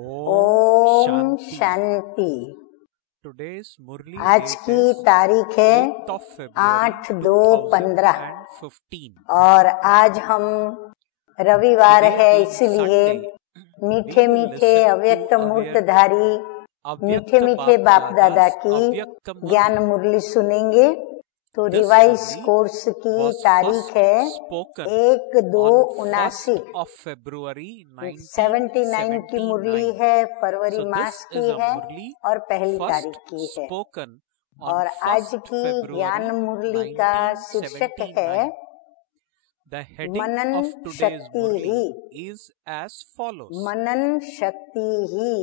ओम शांति। आज की तारीख है 8/2/15 और आज हम रविवार है, इसलिए मीठे मीठे अव्यक्त मूर्तधारी मीठे मीठे बाप दादा की ज्ञान मुरली सुनेंगे। तो रिवाइज कोर्स की तारीख है 1/2/79। 79 की मुरली है, फरवरी मास की है और पहली तारीख की है। और आज की ज्ञान मुरली का शीर्षक है मनन शक्ति ही। मनन शक्ति ही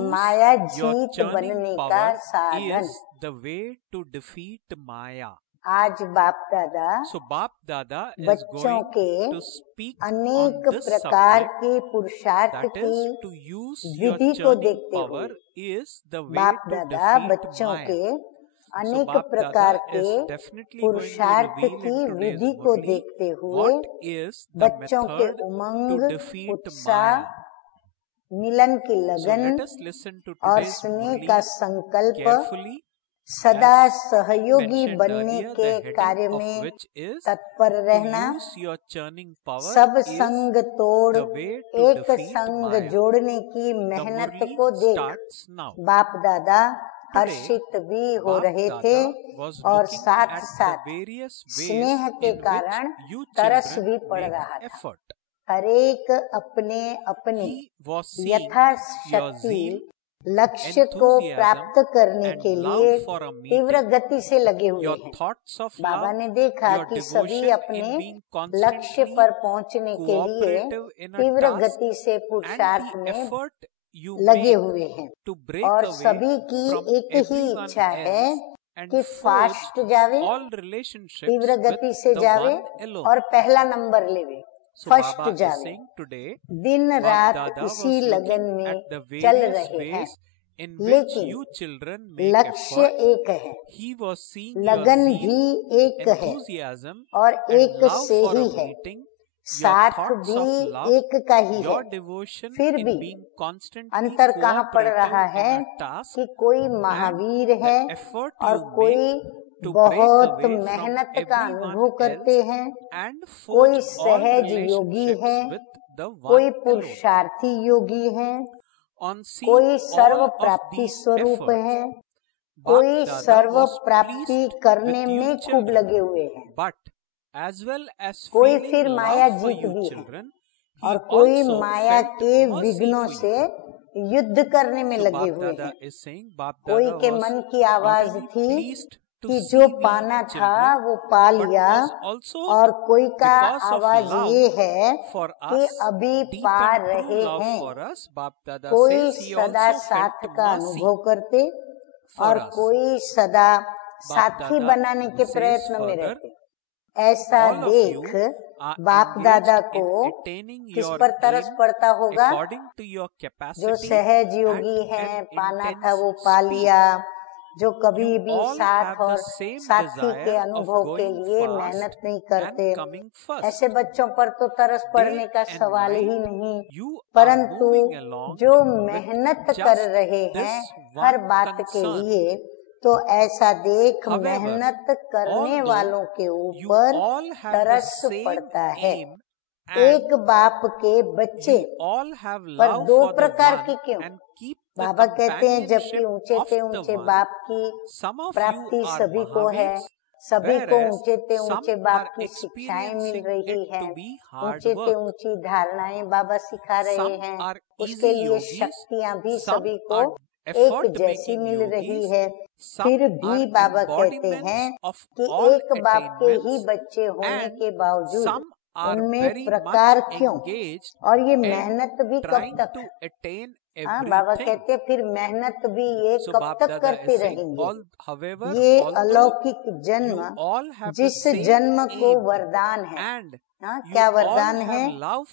माया जीत बनने का साधन। आज बाप दादा बच्चों के अनेक प्रकार के पुरुषार्थ की विधि को देखते हुए बाप दादा बच्चों के अनेक प्रकार के पुरुषार्थ की विधि को देखते हुए बच्चों के उमंग, उत्साह, मिलन की लगन और स्नेह का संकल्प, सदा सहयोगी बनने के कार्य में तत्पर रहना, सब संग तोड़ एक संग जोड़ने की मेहनत को देख बाप दादा हर्षित भी हो रहे थे और साथ साथ स्नेह के कारण तरस भी पड़ रहा था। हरेक अपने अपने यथाशक्ति लक्ष्य को प्राप्त करने के लिए तीव्र गति से लगे हुए हैं। बाबा ने देखा कि सभी अपने लक्ष्य पर पहुंचने के लिए तीव्र गति से पुरुषार्थ में लगे हुए हैं और सभी की एक ही इच्छा है कि फास्ट जावे, तीव्र गति से जावे और पहला नंबर लेवे, फर्स्ट जावे। दिन रात इसी लगन में चल रहे हैं, लेकिन लक्ष्य एक है, लगन भी एक है और एक से ही है, साथ भी एक का ही है। फिर भी अंतर कहाँ पड़ रहा है कि कोई महावीर है और कोई बहुत मेहनत का अनुभव करते हैं, कोई सहज योगी है, कोई पुरुषार्थी योगी है, कोई सर्व प्राप्ति स्वरूप है, कोई सर्व प्राप्ति करने में खूब लगे हुए हैं, कोई फिर माया जीत भी है और कोई माया के विघ्नों से युद्ध करने में लगे हुए हैं। कोई के मन की आवाज थी कि जो पाना था वो पा लिया, और कोई का आवाज ये है कि अभी पा रहे हैं। कोई सदा साथ का अनुभव करते और कोई सदा साथी बनाने के प्रयत्न में रहते। ऐसा देख बाप दादा को किस पर तरस पड़ता होगा? जो सहज योगी है, पाना था वो पा लिया, जो कभी भी साथ और साथी के अनुभव के लिए मेहनत नहीं करते, ऐसे बच्चों पर तो तरस पड़ने का सवाल ही नहीं। परंतु जो मेहनत कर रहे हैं हर बात के लिए, तो ऐसा देख मेहनत करने वालों के ऊपर तरस पड़ता है। एक बाप के बच्चे पर दो प्रकार के क्यों? बाबा कहते हैं जबकि ऊंचे से ऊंचे बाप की प्राप्ति सभी को है, सभी को ऊंचे से ऊंचे बाप की शिक्षाएं मिल रही है, ऊंचे से ऊंची धारणाएं बाबा सिखा रहे हैं, उसके लिए शक्तियां भी सभी को एक जैसी मिल रही है। फिर भी बाबा कहते हैं कि एक बाप के ही बच्चे होने के बावजूद उनमें प्रकार क्यों, और ये मेहनत भी कब तक? बाबा कहते हैं फिर मेहनत भी ये कब तक करते रहेंगे? ये अलौकिक जन्म जिस जन्म को वरदान है, क्या वरदान है?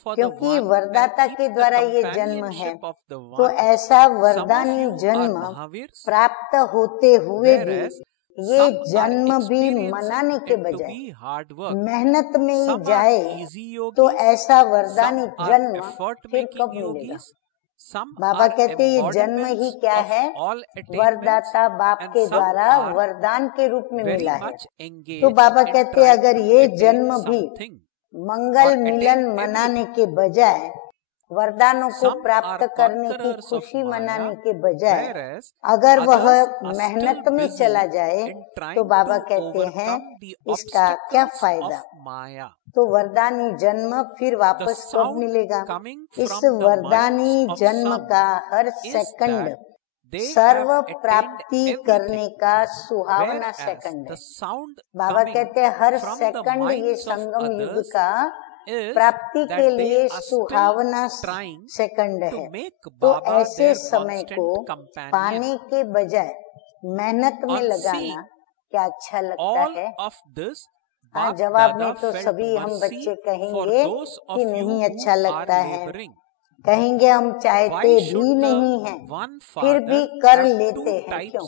क्योंकि वरदाता के द्वारा ये जन्म है, तो ऐसा वरदानी जन्म प्राप्त होते हुए भी ये जन्म भी मनाने के बजाय मेहनत में ही जाए, तो ऐसा वरदानी जन्म फिर कब मिलेगा? बाबा कहते हैं ये जन्म ही क्या है, वरदाता बाप के द्वारा वरदान के रूप में मिला है। तो बाबा कहते हैं अगर ये जन्म भी मंगल मिलन मनाने के बजाय, वरदानों को प्राप्त करने की खुशी मनाने के बजाय अगर वह मेहनत में चला जाए, तो बाबा कहते हैं इसका क्या फायदा। तो वरदानी जन्म फिर वापस कब मिलेगा? इस वरदानी जन्म का हर सेकंड सर्व प्राप्ति करने का सुहावना सेकंड है। बाबा कहते हैं हर सेकंड ये संगम युग का प्राप्ति के लिए सुहावना सेकंड है। तो ऐसे समय को पाने के बजाय मेहनत में लगाना क्या अच्छा लगता है? हाँ, जवाब में तो सभी हम बच्चे कहेंगे कि नहीं अच्छा लगता है, कहेंगे हम चाहते भी नहीं हैं, फिर भी कर लेते हैं। क्यों?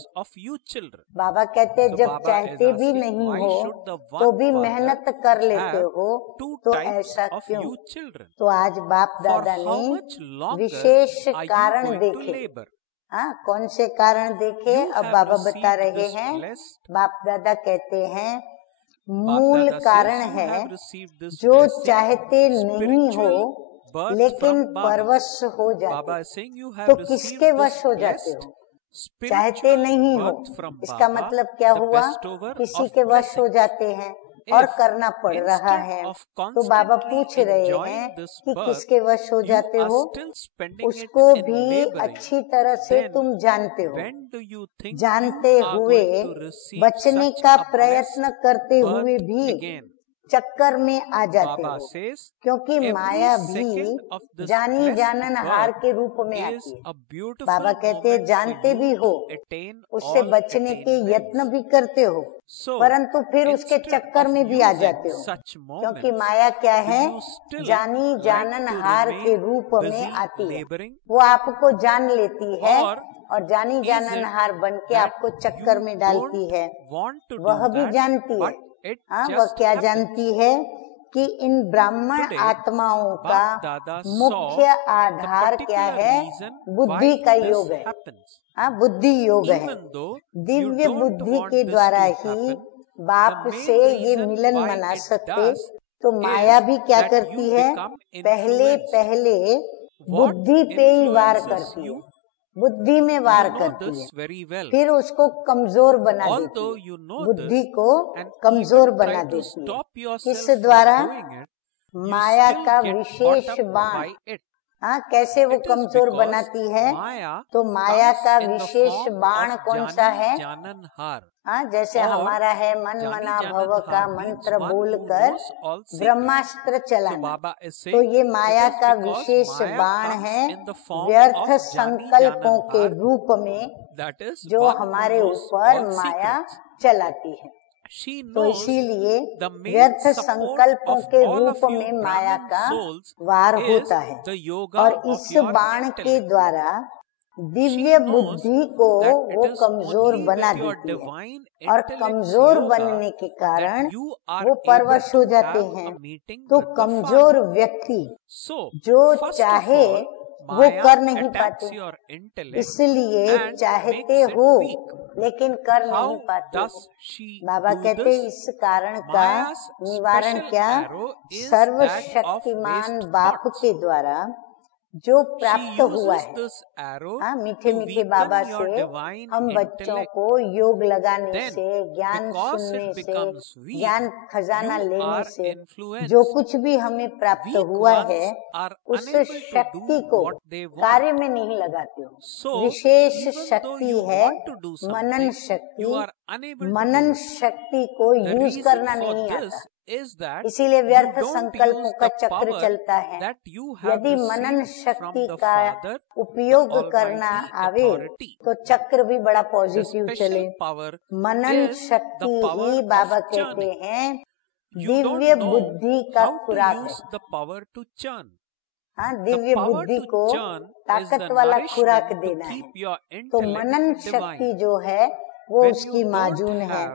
बाबा कहते हैं जब चाहते भी नहीं हो तो भी मेहनत कर लेते हो, तो ऐसा क्यों? तो आज बाप दादा ने विशेष कारण देखे। हाँ, कौन से कारण देखे? अब बाबा बता रहे हैं। बाप दादा कहते हैं मूल कारण है जो चाहते नहीं हो लेकिन परवश हो जाते। तो किसके वश हो जाते हो? चाहते नहीं हो, इसका मतलब क्या हुआ? किसी के वश हो जाते हैं और करना पड़ रहा है। तो बाबा पूछ रहे हैं कि किसके वश हो जाते हो? उसको भी अच्छी तरह से तुम जानते हो, जानते हुए बचने का प्रयत्न करते हुए भी चक्कर में आ जाते हो, क्योंकि माया भी जानी जानन हार के रूप में आती है। बाबा कहते हैं जानते भी हो, उससे बचने के यत्न भी करते हो, परंतु फिर उसके चक्कर में भी आ जाते हो, क्योंकि माया क्या है? जानी जानन हार के रूप में आती है। वो आपको जान लेती है और जानी जानन हार बन के आपको चक्कर में डालती है। वह भी जानती है। हाँ, वह क्या जानती है कि इन ब्राह्मण आत्माओं का मुख्य आधार क्या है? बुद्धि का योग है। हाँ, बुद्धि योग है। दिव्य बुद्धि के द्वारा ही बाप से ये मिलन मना सकते। तो माया भी क्या करती है? पहले पहले बुद्धि पे ही वार करती है, बुद्धि में वार करती है, फिर उसको कमजोर बना देती है, बुद्धि को कमजोर बना देती है। किस द्वारा? माया का विशेष बाण। हाँ, कैसे वो कमजोर बनाती है? तो माया का विशेष बाण कौन सा है? हाँ, जैसे हमारा है मन मना भव का मंत्र बोलकर ब्रह्मास्त्र चलाना। तो ये माया का विशेष बाण है व्यर्थ संकल्पों के रूप में, जो हमारे ऊपर माया चलाती है। तो इसीलिए व्यर्थ संकल्पों के रूप में माया का वार होता है, और इस बाण के द्वारा दिव्य बुद्धि को वो कमजोर बना देती है, और कमजोर बनने के कारण वो परवश हो जाते हैं। तो कमजोर व्यक्ति जो चाहे वो कर नहीं पाते, इसलिए चाहते हो लेकिन कर नहीं पाते। बाबा कहते इस कारण का निवारण क्या? सर्वशक्तिमान बाप के द्वारा जो प्राप्त हुआ है। हाँ, मीठे मीठे बाबा से हम बच्चों को योग लगाने से, ज्ञान सुनने से, ज्ञान खजाना लेने से जो कुछ भी हमें प्राप्त हुआ है, उस शक्ति को कार्य में नहीं लगाते हो। विशेष शक्ति है मनन शक्ति। मनन शक्ति को यूज करना नहीं आता, इसीलिए व्यर्थ संकल्पों का चक्र चलता है। यदि मनन शक्ति का उपयोग करना आवे तो चक्र भी बड़ा पॉजिटिव चले। मनन शक्ति ही बाबा कहते हैं दिव्य बुद्धि का खुराक है। हाँ, दिव्य बुद्धि को ताकत वाला खुराक देना है। तो मनन शक्ति जो है वो उसकी माजून है।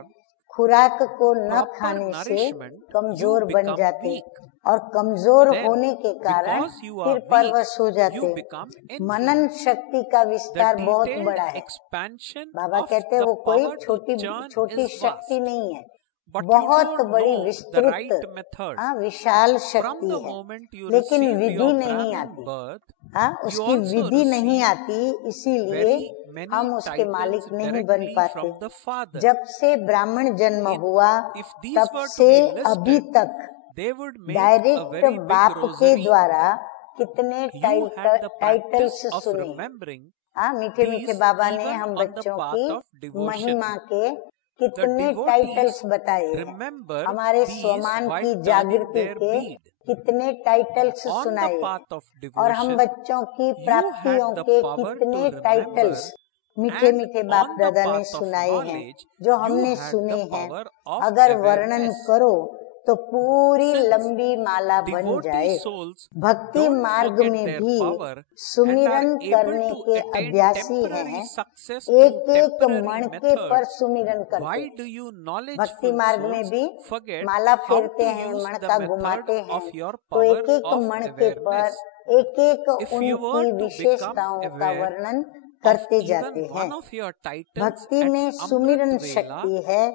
खुराक को न खाने से कमजोर बन जाते, और कमजोर होने के कारण फिर परवश हो जाते। मनन शक्ति का विस्तार बहुत बड़ा है। बाबा कहते हैं वो कोई छोटी शक्ति नहीं है, बहुत बड़ी विस्तृत विशाल शक्ति है, लेकिन विधि नहीं आती। उसकी विधि नहीं आती, इसीलिए हम उसके मालिक नहीं बन पाते। जब से ब्राह्मण जन्म हुआ तब से अभी तक डायरेक्ट बाप के द्वारा कितने टाइटल्स सुने। मीठे मीठे बाबा ने हम बच्चों की महिमा के कितने टाइटल्स बताए, हमारे स्वमान की जागृति के कितने टाइटल्स सुनाए, और हम बच्चों की प्राप्तियों के कितने टाइटल्स मीठे मीठे बाप दादा ने सुनाए हैं, जो हमने सुने हैं। अगर वर्णन करो तो पूरी लंबी माला बन जाए। भक्ति मार्ग में भी सुमिरन करने के अभ्यासी हैं, एक एक मणके पर सुमिरन करते। भक्ति मार्ग में भी माला फेरते हैं, मणका घुमाते हैं, तो एक एक मणके पर एक एक उनकी विशेषताओं का वर्णन करते जाते हैं। भक्ति में सुमिरन शक्ति है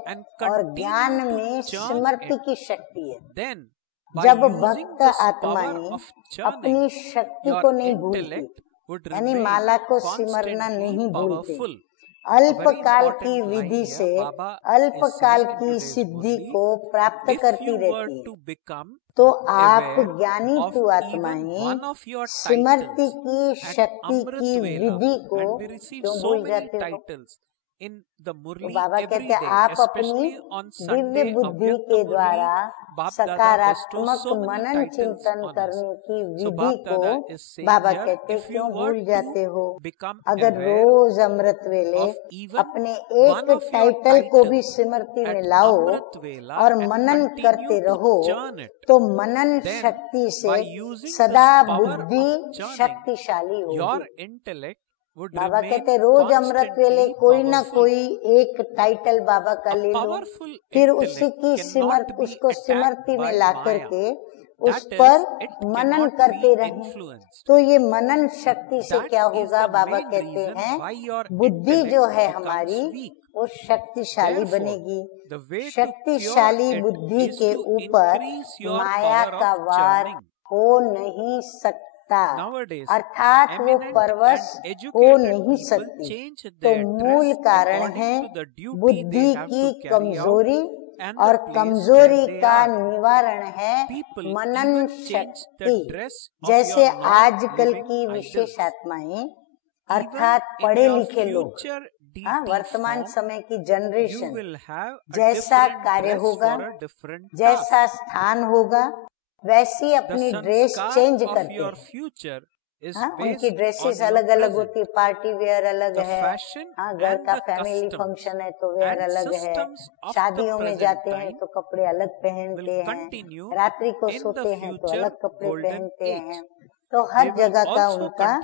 और ज्ञान में स्मृति की शक्ति है। जब भक्त आत्माएं अपनी शक्ति को नहीं भूलती, यानी माला को सिमरना नहीं भूलते, अल्पकाल की विधि से अल्पकाल की सिद्धि को प्राप्त करती रहती है, तो आप ज्ञानी तु आत्माएं स्मृति की शक्ति की विधि को क्यों भूल जाते हो? तो बाबा कहते हैं आप अपनी दिव्य बुद्धि के द्वारा सकारात्मक मनन चिंतन करने की विधि को बाबा कहते क्यों भूल जाते हो? अगर रोज अमृत वेले अपने एक टाइटल को भी स्मृति में लाओ और मनन करते रहो, तो मनन शक्ति से सदा बुद्धि शक्तिशाली होगी। बाबा कहते रोज अमृत वेले कोई ना कोई एक टाइटल बाबा का ले लो, फिर उसको स्मृति में ला करके उस पर मनन करते रहे, तो ये मनन शक्ति से क्या होगा? बाबा कहते हैं बुद्धि जो है हमारी वो शक्तिशाली बनेगी। शक्तिशाली बुद्धि के ऊपर माया का वार हो नहीं सकता, अर्थात वो परवश हो नहीं सकती। तो मूल कारण है बुद्धि की कमजोरी, और कमजोरी का निवारण है मनन शक्ति। जैसे आजकल की विशेष आत्माएं अर्थात पढ़े लिखे लोग, वर्तमान समय की जनरेशन, जैसा कार्य होगा, जैसा स्थान होगा, वैसी अपनी ड्रेस चेंज करते हैं। उनकी ड्रेसेस अलग अलग होती है, पार्टी वेयर अलग है, घर का फैमिली फंक्शन है तो वेयर अलग है, शादियों में जाते हैं तो कपड़े अलग पहनते हैं, रात्रि को सोते हैं तो अलग कपड़े पहनते हैं। तो हर जगह का उनका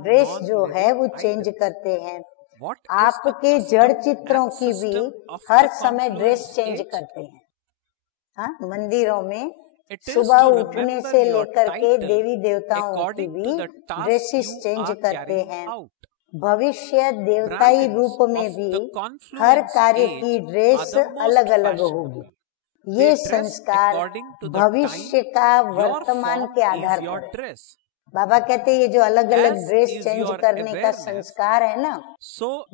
ड्रेस जो है वो चेंज करते हैं। आपके जड़ चित्रों की भी हर समय ड्रेस चेंज करते हैं। मंदिरों में सुबह उठने से लेकर के देवी देवताओं की भी ड्रेसेस चेंज करते हैं। भविष्य देवताई रूप में भी हर कार्य की ड्रेस अलग अलग होगी। ये संस्कार भविष्य का वर्तमान के आधार पर। बाबा कहते हैं ये जो अलग अलग ड्रेस चेंज करने का संस्कार है ना,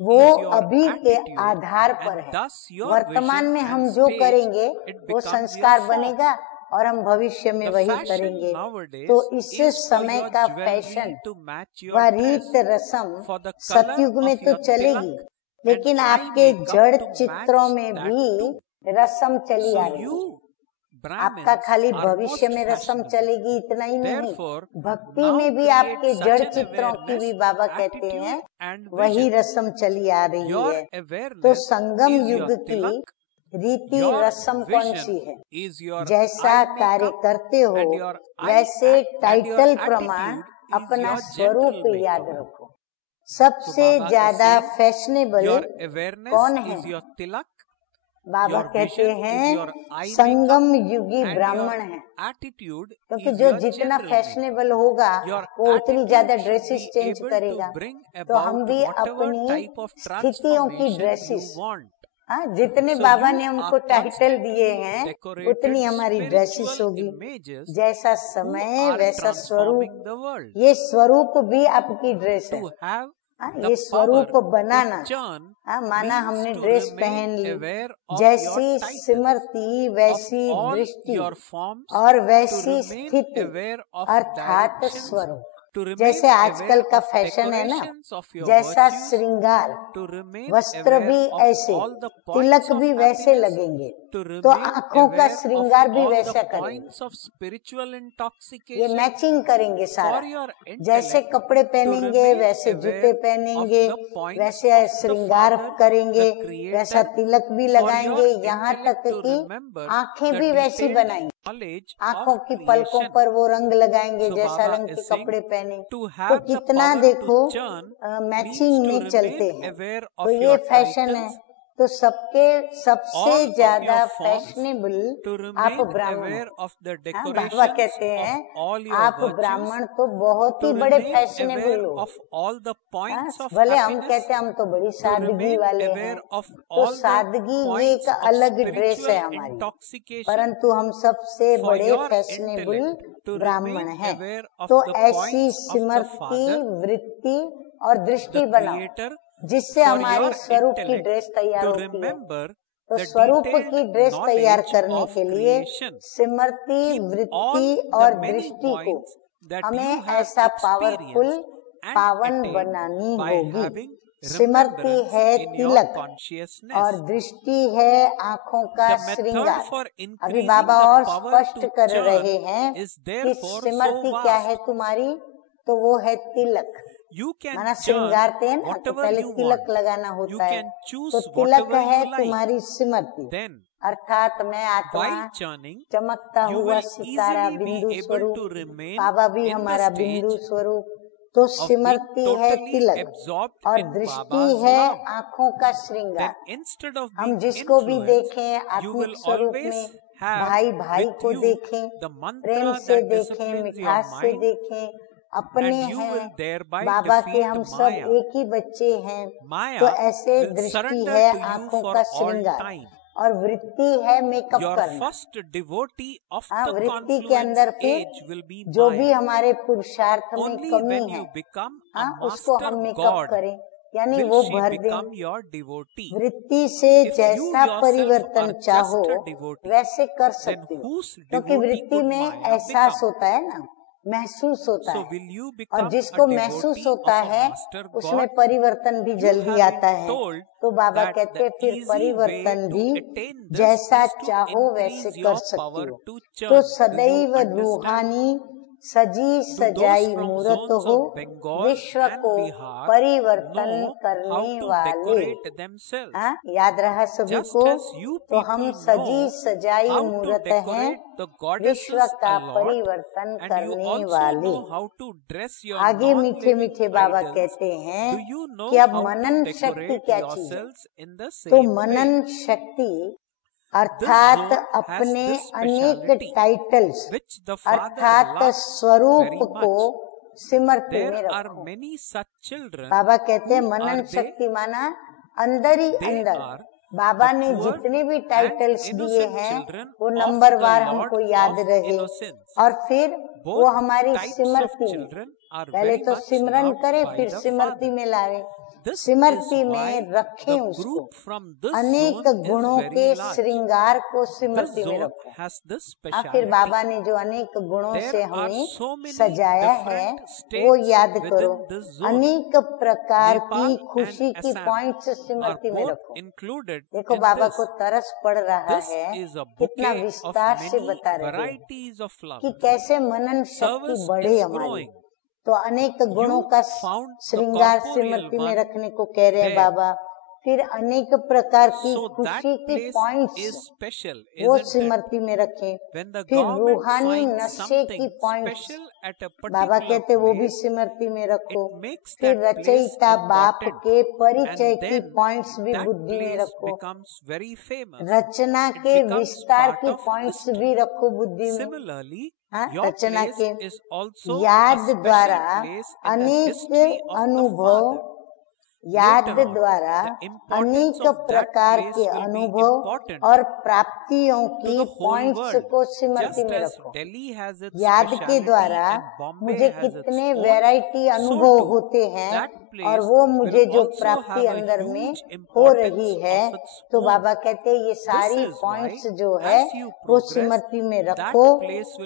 वो अभी के आधार पर है। वर्तमान में हम जो करेंगे वो संस्कार बनेगा और हम भविष्य में वही करेंगे। तो इससे समय का फैशन व रीत रस्म सतयुग में तो चलेगी, लेकिन आपके जड़ चित्रों में भी रस्म चली आएगी। आपका खाली भविष्य में रस्म चलेगी इतना ही नहीं, भक्ति में भी आपके जड़ चित्रों की भी बाबा कहते हैं वही रस्म चली आ रही है। तो संगम युग की रीति रस्म कौन सी है? जैसा कार्य करते हो वैसे टाइटल प्रमाण अपना स्वरूप याद रखो। सबसे ज्यादा फैशनेबल कौन है? बाबा कहते हैं संगम युगी ब्राह्मण है, क्योंकि जो जितना फैशनेबल होगा वो उतनी ज्यादा ड्रेसेस चेंज करेगा। तो हम भी अपनी स्थितियों की ड्रेसेस, जितने बाबा ने हमको टाइटल दिए हैं उतनी हमारी ड्रेसेस होगी। जैसा समय वैसा स्वरूप, ये स्वरूप भी आपकी ड्रेस है। ये स्वरूप बनाना, माना हमने ड्रेस पहन ली, जैसी सिमरती वैसी दृष्टि और वैसी स्थिति अर्थात स्वरूप। जैसे आजकल का फैशन है ना, जैसा श्रृंगार, वस्त्र भी ऐसे, तिलक भी वैसे लगेंगे, तो आँखों का श्रृंगार भी वैसा करेंगे, ये मैचिंग करेंगे सारा। जैसे कपड़े पहनेंगे वैसे जूते पहनेंगे, वैसे श्रृंगार करेंगे, वैसा तिलक भी लगाएंगे, यहाँ तक कि आँखें भी वैसी बनाएंगे। आँखों की पलकों पर वो रंग लगाएंगे जैसा रंग के कपड़े पहने। तो कितना देखो मैचिंग में चलते हैं। तो ये फैशन है। तो सबके सबसे ज्यादा फैशनेबल आप ब्राह्मण, बाबा कहते हैं आप ब्राह्मण तो बहुत ही बड़े फैशनेबल हो। भले हम कहते हैं हम तो बड़ी सादगी वाले हैं, तो सादगी ये एक अलग ड्रेस है हमारी, परंतु हम सबसे बड़े फैशनेबल ब्राह्मण हैं। तो ऐसी सिमरती वृत्ति और दृष्टि बनाओ जिससे हमारी स्वरूप की ड्रेस तैयार होती है। तो स्वरूप की ड्रेस तैयार करने के लिए सिमरती वृत्ति और दृष्टि को हमें ऐसा पावरफुल पावन बनानी होगी। सिमरती है तिलक और दृष्टि है आँखों का श्रृंगार। अभी बाबा और स्पष्ट कर रहे हैं कि सिमरती क्या है तुम्हारी, तो वो है तिलक। माना श्रृंगारते हैं ना, तो पहले तिलक लगाना होता है, तो तिलक है तुम्हारी सिमरती, अर्थात मैं आत्मा चमकता हुआ सितारा बिंदु स्वरूप, बाबा भी हमारा बिंदु स्वरूप। तो सिमरती है तिलक और दृष्टि है आँखों का श्रृंगार। हम जिसको भी देखें आत्मिक स्वरूप में, भाई भाई को देखें, प्रेम से देखें, मिठास से देखें, अपने हैं बाबा के, हम सब एक ही बच्चे हैं। तो ऐसे दृष्टि है आँखों का श्रृंगार और वृत्ति है मेकअप करना। वृत्ति के अंदर फिर जो भी हमारे पुरुषार्थ में कमी है उसको हम मेकअप करें, यानी वो भर दें। वृत्ति से जैसा परिवर्तन चाहो वैसे कर सकते हो, क्योंकि वृत्ति में एहसास होता है ना, महसूस होता है, और जिसको महसूस होता है उसमें परिवर्तन भी जल्दी आता है। तो बाबा कहते फिर परिवर्तन भी जैसा चाहो वैसे कर सकते हो। तो सदैव रूहानी सजी सजाई मूरत हो, विश्व को परिवर्तन करने वाले। याद रहा सभी को, तो हम सजी सजाई मूरत हैं, विश्व का परिवर्तन करने वाले। आगे मीठे मीठे बाबा कहते हैं कि अब मनन शक्ति क्या चीज है। तो मनन शक्ति अर्थात अपने अनेक टाइटल्स अर्थात स्वरूप को सिमरती में रखो। बाबा कहते हैं मनन शक्ति माना अंदर ही अंदर बाबा ने जितने भी टाइटल्स दिए हैं वो नंबर वार हमको याद रहे, और फिर वो हमारी सिमरती में, पहले तो सिमरन करें फिर सिमरती में लावे, सिमरती में रखें उसको, अनेक गुणों के श्रृंगार को सिमरती में रखो। फिर बाबा ने जो अनेक गुणों से हमें सजाया है वो याद करो, अनेक प्रकार की खुशी की पॉइंट्स सिमरती में रखो। देखो बाबा को तरस पड़ रहा है, कितना विस्तार से बता रहे हैं कि कैसे मनन शक्ति बढ़े हमारी। तो अनेक गुणों का श्रृंगार सिमरती में रखने को कह रहे हैं बाबा। फिर अनेक प्रकार की खुशी के पॉइंट्स वो स्मृति में रखें। फिर रूहानी नशे की पॉइंट्स बाबा कहते वो भी स्मृति में रखो। फिर रचयिता बाप के परिचय की पॉइंट्स भी बुद्धि में रखो। रचना के विस्तार की पॉइंट्स भी रखो बुद्धि में। रचना के याद द्वारा अनेक अनुभव, याद द्वारा अनेक प्रकार के अनुभव और प्राप्तियों की पॉइंट्स को स्मृति में रखो। याद के द्वारा मुझे कितने वैरायटी अनुभव होते हैं और वो मुझे जो प्राप्ति अंदर में हो रही है, तो बाबा कहते हैं ये सारी पॉइंट्स जो है वो स्मृति में रखो,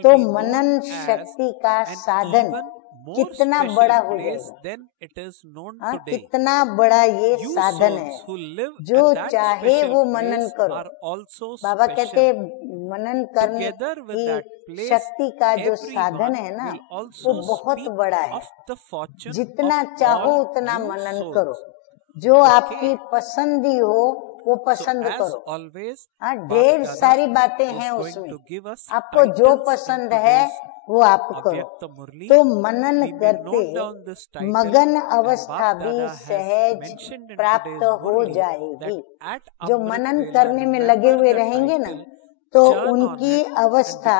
तो मनन शक्ति का साधन कितना बड़ा हो जाएगा। कितना बड़ा ये साधन है। जो चाहे वो मनन करो। बाबा कहते मनन करने की शक्ति का जो साधन है ना वो बहुत बड़ा है। जितना चाहो उतना मनन करो। जो आपकी पसंदी हो वो पसंद करो। ढेर सारी बातें हैं उसमें, आपको जो पसंद है वो आप करो। तो मनन करते मगन अवस्था भी सहज प्राप्त हो जाएगी। जो मनन करने में लगे हुए रहेंगे ना तो उनकी अवस्था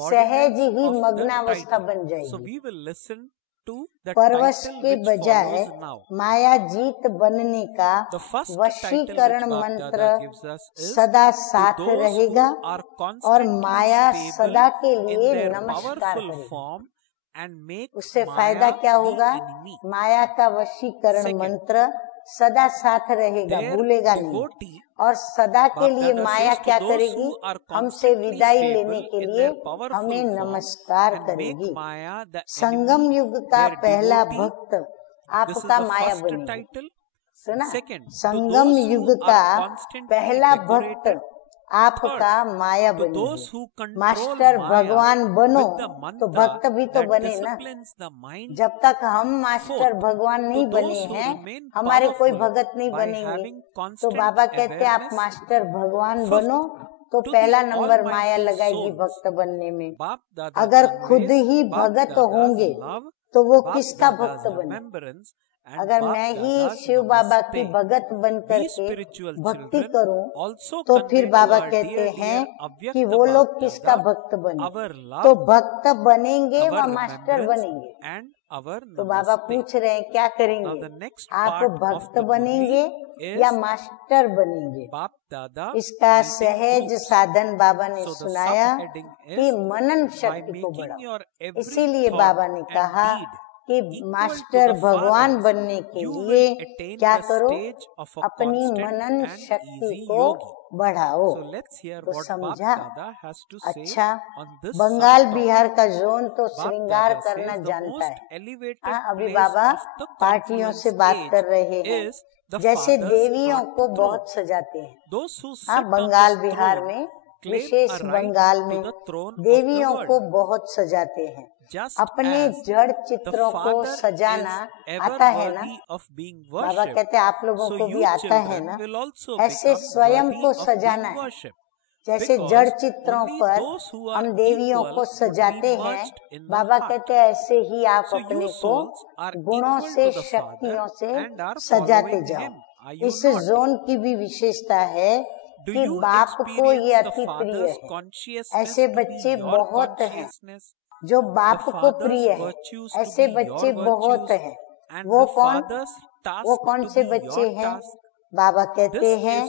सहज ही मग्नावस्था बन जाएगी। परवश के बजाय माया जीत बनने का वशीकरण मंत्र सदा साथ रहेगा और माया सदा के लिए नमस्कार करेगी। उससे फायदा क्या होगा? माया का वशीकरण मंत्र सदा साथ रहेगा, भूलेगा नहीं। और सदा के लिए माया क्या करेगी? हमसे विदाई लेने के लिए हमें नमस्कार करेगी। संगम युग का पहला भक्त आपका माया बनेगा। सुना? संगम युग का पहला भक्त आपका माया बनेगा। मास्टर भगवान बनो तो भक्त भी तो बने ना। जब तक हम मास्टर भगवान नहीं बने हैं हमारे कोई भगत नहीं बनेंगे। तो बाबा कहते आप मास्टर भगवान बनो तो पहला नंबर माया लगाएगी भक्त बनने में। अगर खुद ही भगत होंगे तो वो किसका भक्त बने? अगर मैं ही शिव बाबा की भगत बन करके भक्ति करूं तो फिर बाबा कहते हैं कि वो लोग किसका भक्त बने? तो भक्त बनेंगे व मास्टर बनेंगे। तो बाबा पूछ रहे हैं क्या करेंगे? आप भक्त बनेंगे या मास्टर बनेंगे? इसका सहज साधन बाबा ने सुनाया कि मनन शक्ति को बढ़ाओ। इसीलिए बाबा ने कहा कि मास्टर भगवान बनने के लिए क्या करो? अपनी मनन शक्ति को बढ़ाओ। तो समझा? अच्छा, बंगाल बिहार का जोन तो श्रृंगार करना जानता है। अभी बाबा पार्टियों से बात कर रहे हैं, जैसे देवियों को बहुत सजाते हैं। बंगाल बिहार में, विशेष बंगाल में देवियों को बहुत सजाते हैं। अपने जड़ चित्रों को सजाना आता है ना? बाबा कहते आप लोगों को भी आता है ना? ऐसे स्वयं को सजाना है। जैसे जड़ चित्रों पर हम देवियों को सजाते हैं, बाबा कहते हैं ऐसे ही आप अपने को गुणों से, शक्तियों से सजाते जाओ। इस जोन की भी विशेषता है कि बाप को ये अति प्रिय है। ऐसे बच्चे बहुत हैं जो बाप को प्रिय है। ऐसे बच्चे बहुत हैं। वो कौन से बच्चे हैं? बाबा कहते हैं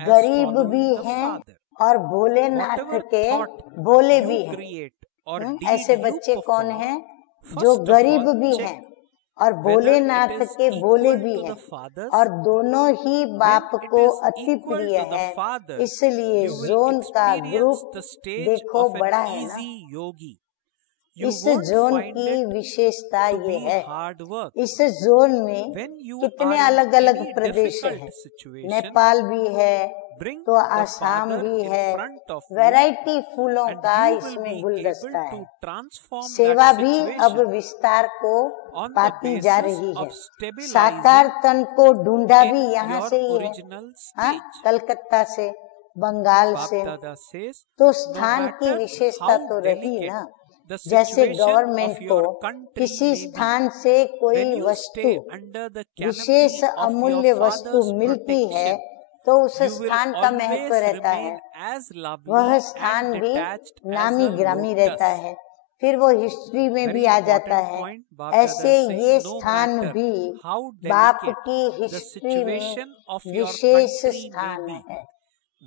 गरीब भी हैं और भोलेनाथ के भोले भी हैं। ऐसे बच्चे कौन हैं? जो गरीब भी हैं और भोलेनाथ के भोले भी हैं, और दोनों ही बाप को अति प्रिय है। इसलिए जोन का ग्रुप देखो बड़ा है ना। इस जोन की विशेषता ये है, इस जोन में कितने अलग अलग प्रदेश हैं, नेपाल भी है तो आसाम भी है, वैरायटी फूलों का इसमें गुलदस्ता है। सेवा भी अब विस्तार को पाती जा रही है, साकार तन को ढूंढा भी यहाँ से ही है, हाँ, कलकत्ता से, बंगाल से। तो स्थान की विशेषता तो रही ना, जैसे गवर्नमेंट को किसी स्थान से कोई वस्तु, विशेष अमूल्य वस्तु मिलती है तो उस स्थान का महत्व रहता है, वह स्थान भी नामी ग्रामी रहता है, फिर वो हिस्ट्री में भी आ जाता है। ऐसे ये स्थान भी बाप की हिस्ट्री में विशेष स्थान है।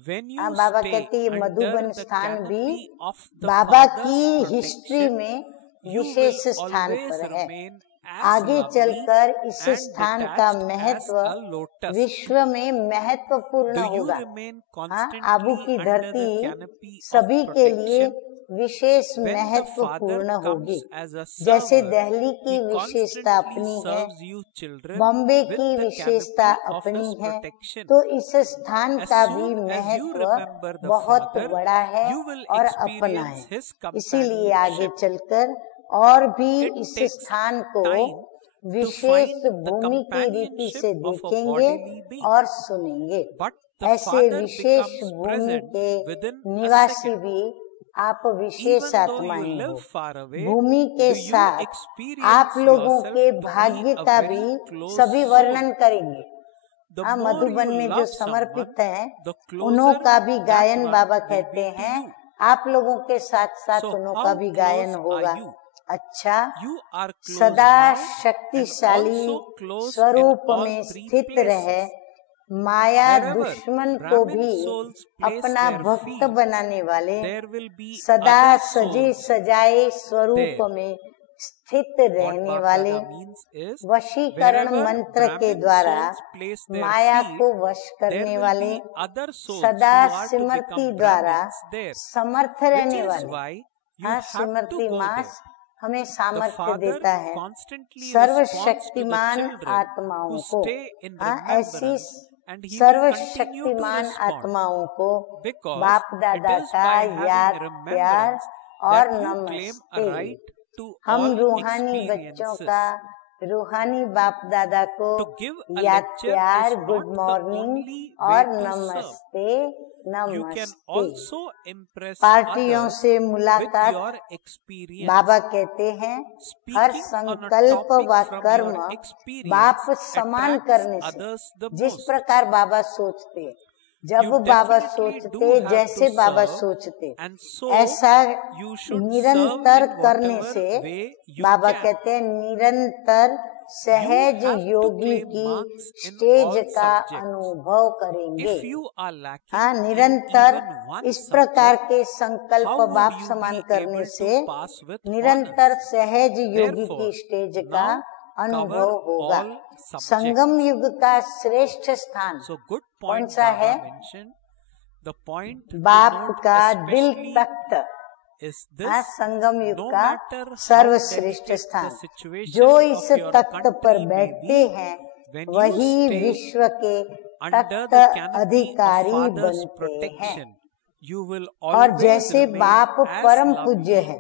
बाबा कहते हैं मधुबन स्थान भी बाबा की हिस्ट्री में विशेष स्थान पर है। आगे चलकर इस स्थान का महत्व विश्व में महत्वपूर्ण होगा। आबू की धरती सभी के लिए विशेष महत्वपूर्ण होगी। जैसे दिल्ली की विशेषता अपनी है, बॉम्बे की विशेषता अपनी है, तो इस स्थान का भी महत्व बहुत बड़ा है और अपना है। इसीलिए आगे चलकर और भी इस स्थान को विशेष भूमि की रीति से देखेंगे और सुनेंगे। ऐसे विशेष भूमि के निवासी भी आप विशेष आत्माएं हो। भूमि के साथ आप लोगों के भाग्य का भी सभी वर्णन करेंगे। हाँ, मधुबन में जो समर्पित हैं उन्हों का भी गायन बाबा कहते हैं, आप लोगों के साथ साथ उन्हों का भी गायन होगा। अच्छा, सदा शक्तिशाली स्वरूप में स्थित रहे, माया दुश्मन को भी अपना भक्त बनाने वाले, सदा सजे सजाए स्वरूप में स्थित रहने वाले, वशीकरण मंत्र के द्वारा माया को वश करने वाले, सदा स्मृति द्वारा समर्थ रहने वाले। हाँ, स्मृति मास हमें सामर्थ्य देता है सर्वशक्तिमान आत्माओं को। ऐसी सर्वशक्तिमान आत्माओं को बाप दादा का याद प्यार और नमस्ते। हम रूहानी बच्चों का रूहानी बाप दादा को याद प्यार, गुड मॉर्निंग और नमस्ते नमस्ते। पार्टियों से मुलाकात, बाबा कहते हैं हर संकल्प व कर्म बाप समान करने से, जिस प्रकार बाबा सोचते, जब बाबा सोचते, जैसे बाबा सोचते, ऐसा निरंतर करने से बाबा कहते हैं निरंतर सहज योगी की स्टेज का अनुभव करेंगे। हाँ, निरंतर इस प्रकार के संकल्प बाप समान करने से निरंतर सहज योगी की स्टेज का अनुभव होगा। संगम युग का श्रेष्ठ स्थान कौन सा है? बाप का दिल तख्त। संगम युग का सर्वश्रेष्ठ स्थान। जो इस तख्त पर बैठते हैं वही विश्व के तख्त अधिकारी बनते हैं। और जैसे बाप परम पूज्य है,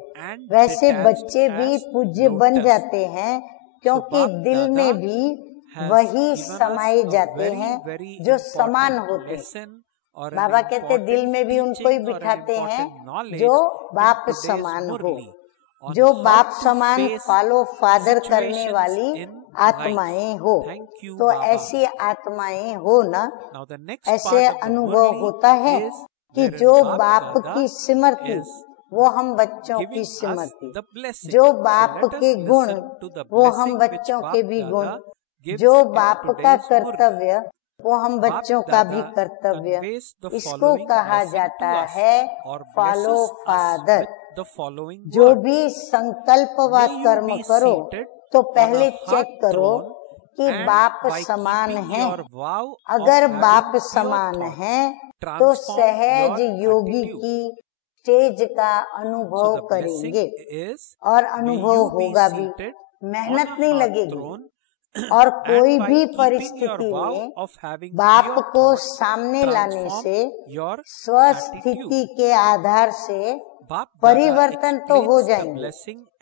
वैसे बच्चे भी पूज्य बन जाते हैं, क्योंकि दिल में भी वही समाये जाते हैं जो समान होते हैं। बाबा कहते दिल में भी उनको ही बिठाते हैं जो बाप समान हो, जो बाप समान फॉलो फादर करने वाली आत्माएं हो। तो ऐसी आत्माएं हो ना, ऐसे अनुभव होता है कि जो बाप की स्मृति वो हम बच्चों की स्मृति, जो बाप के गुण वो हम बच्चों के भी गुण, जो बाप का कर्तव्य वो हम बच्चों का भी कर्तव्य। इसको कहा जाता है फॉलो फादर। जो भी संकल्प व कर्म करो तो पहले चेक करो कि बाप समान है। अगर बाप समान है तो सहज योगी की स्टेज का अनुभव करेंगे और अनुभव होगा भी, मेहनत नहीं लगेगी। और कोई भी परिस्थिति में बाप को सामने लाने से स्वस्थिति के आधार से परिवर्तन तो हो जाएंगे,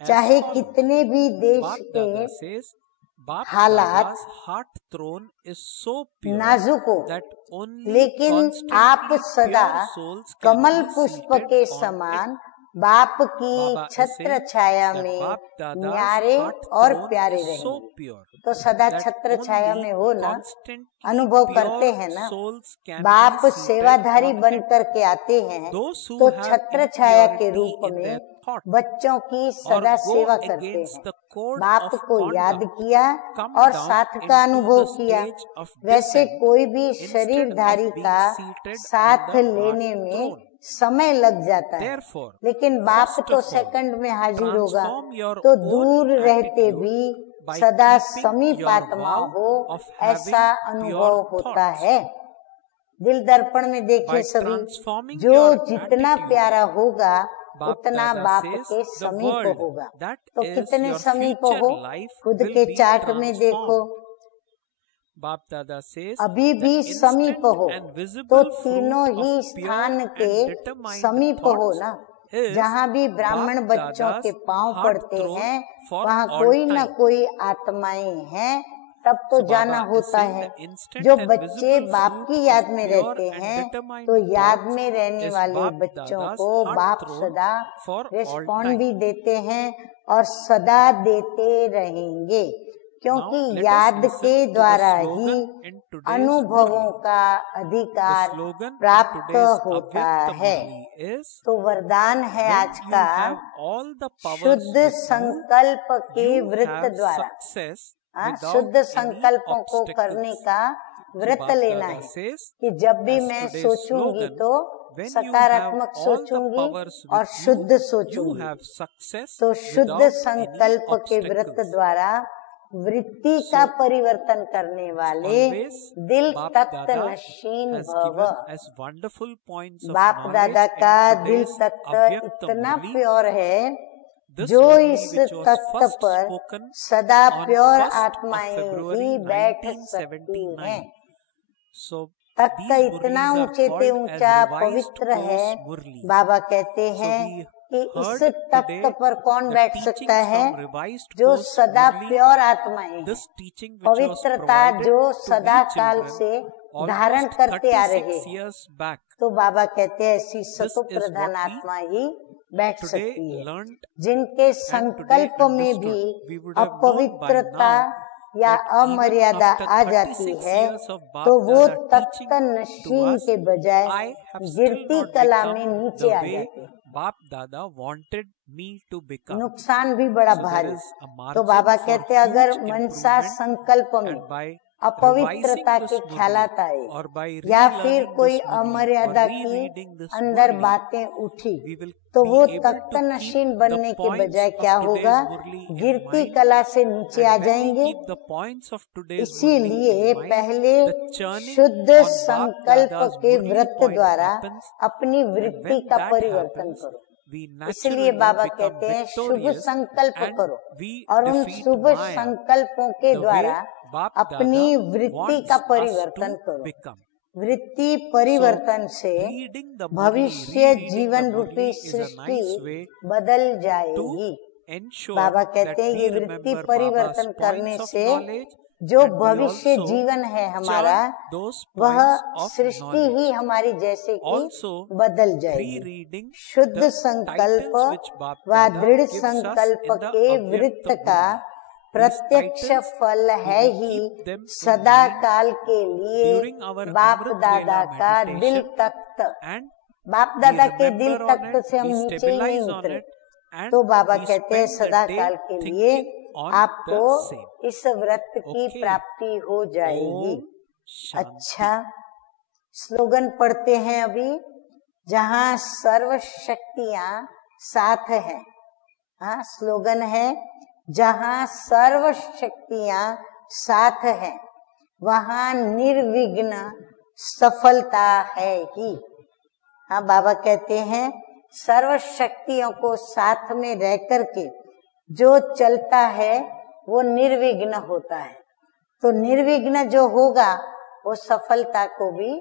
चाहे कितने भी देश के हालात नाजुक हो, लेकिन आप सदा कमल पुष्प के समान बाप की छत्र छाया में न्यारे और प्यारे रहेंगे। तो सदा छत्र छाया में हो ना, अनुभव करते हैं ना, बाप सेवाधारी बन करके आते हैं तो छत्र छाया के रूप में बच्चों की सदा सेवा करते हैं। बाप को याद किया और साथ का अनुभव किया। वैसे कोई भी शरीरधारी का साथ लेने में समय लग जाता है, लेकिन बाप तो सेकंड में हाजिर होगा। तो दूर रहते भी सदा समीप आत्मा हो, ऐसा अनुभव होता है। दिल दर्पण में देखिए सभी, जो जितना प्यारा होगा उतना बाप के समीप होगा। तो कितने समीप हो, खुद के चार्ट में देखो, बाप दादा से अभी भी समीप हो। तो तीनों ही स्थान के समीप हो ना। जहाँ भी ब्राह्मण बच्चों के पांव पड़ते हैं वहाँ कोई न कोई आत्माएं हैं, तब तो जाना होता है। जो बच्चे बाप की याद में रहते हैं तो याद में रहने वाले बच्चों को बाप सदा रिस्पॉन्ड भी देते हैं और सदा देते रहेंगे, क्योंकि याद के द्वारा ही अनुभवों का अधिकार प्राप्त होता है। तो वरदान है आज का, शुद्ध संकल्प के व्रत द्वारा, शुद्ध संकल्पों को करने का व्रत लेना है कि जब भी मैं सोचूंगी तो सकारात्मक सोचूंगी और शुद्ध सोचूंगी। तो शुद्ध संकल्प के व्रत द्वारा वृत्ति का परिवर्तन करने वाले दिल तख्त नशीन भव। बाप दादा का दिल तख्त इतना प्योर है, जो इस तख्त पर सदा प्योर आत्माएं ही बैठ सकती हैं। तख्त इतना ऊंचे से ऊंचा पवित्र है। बाबा कहते हैं कि इस तख्त पर कौन बैठ सकता है? जो सदा प्योर आत्माएं, पवित्रता जो सदा काल से धारण करते आ रहे हैं। तो बाबा कहते हैं ऐसी सतो प्रधान आत्मा ही बैठ सकती है, जिनके संकल्प में भी अपवित्रता या अमर्यादा आ जाती है, तो वो तख्त नशीन के बजाय गिरती कला में नीचे आ जाते हैं। बाप दादा वांटेड मी टू बिकम, नुकसान भी बड़ा भारी। तो बाबा कहते हैं अगर मनसा संकल्प में अपवित्रता के ख्यालात आए या फिर कोई अमर्यादा की अंदर बातें उठी, तो वो तख्त नशीन बनने के बजाय क्या होगा? गिरती कला से नीचे आ जाएंगे। इसीलिए पहले शुद्ध संकल्प के व्रत द्वारा अपनी वृत्ति का परिवर्तन करो। इसलिए बाबा कहते हैं शुभ संकल्प करो और उन शुभ संकल्पों के द्वारा अपनी वृत्ति का परिवर्तन करो। वृत्ति परिवर्तन से भविष्य जीवन रूपी सृष्टि बदल जाएगी। बाबा कहते हैं ये वृत्ति परिवर्तन करने से जो भविष्य जीवन है हमारा, वह सृष्टि ही हमारी जैसे कि बदल जाएगी। शुद्ध संकल्प व दृढ़ संकल्प के वृत्त का प्रत्यक्ष फल है ही सदा काल के लिए बाप दादा का दिल तख्त। बाप दादा के दिल तख्त से हम नीचे ही नहीं उतरे। तो बाबा कहते हैं सदा काल के लिए आपको इस व्रत की प्राप्ति हो जाएगी। अच्छा, स्लोगन पढ़ते हैं अभी, जहाँ सर्व शक्तियाँ साथ हैं। हाँ, स्लोगन है जहाँ सर्व शक्तियाँ साथ हैं वहाँ निर्विघ्न सफलता है ही। हाँ, बाबा कहते हैं सर्व शक्तियों को साथ में रह करके जो चलता है वो निर्विघ्न होता है। तो निर्विघ्न जो होगा वो सफलता को भी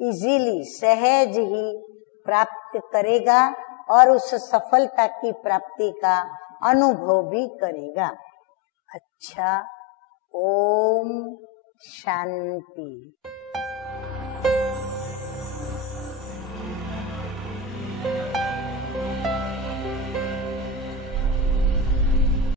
इजीली, सहज ही प्राप्त करेगा और उस सफलता की प्राप्ति का अनुभव भी करेगा। अच्छा, ओम शांति।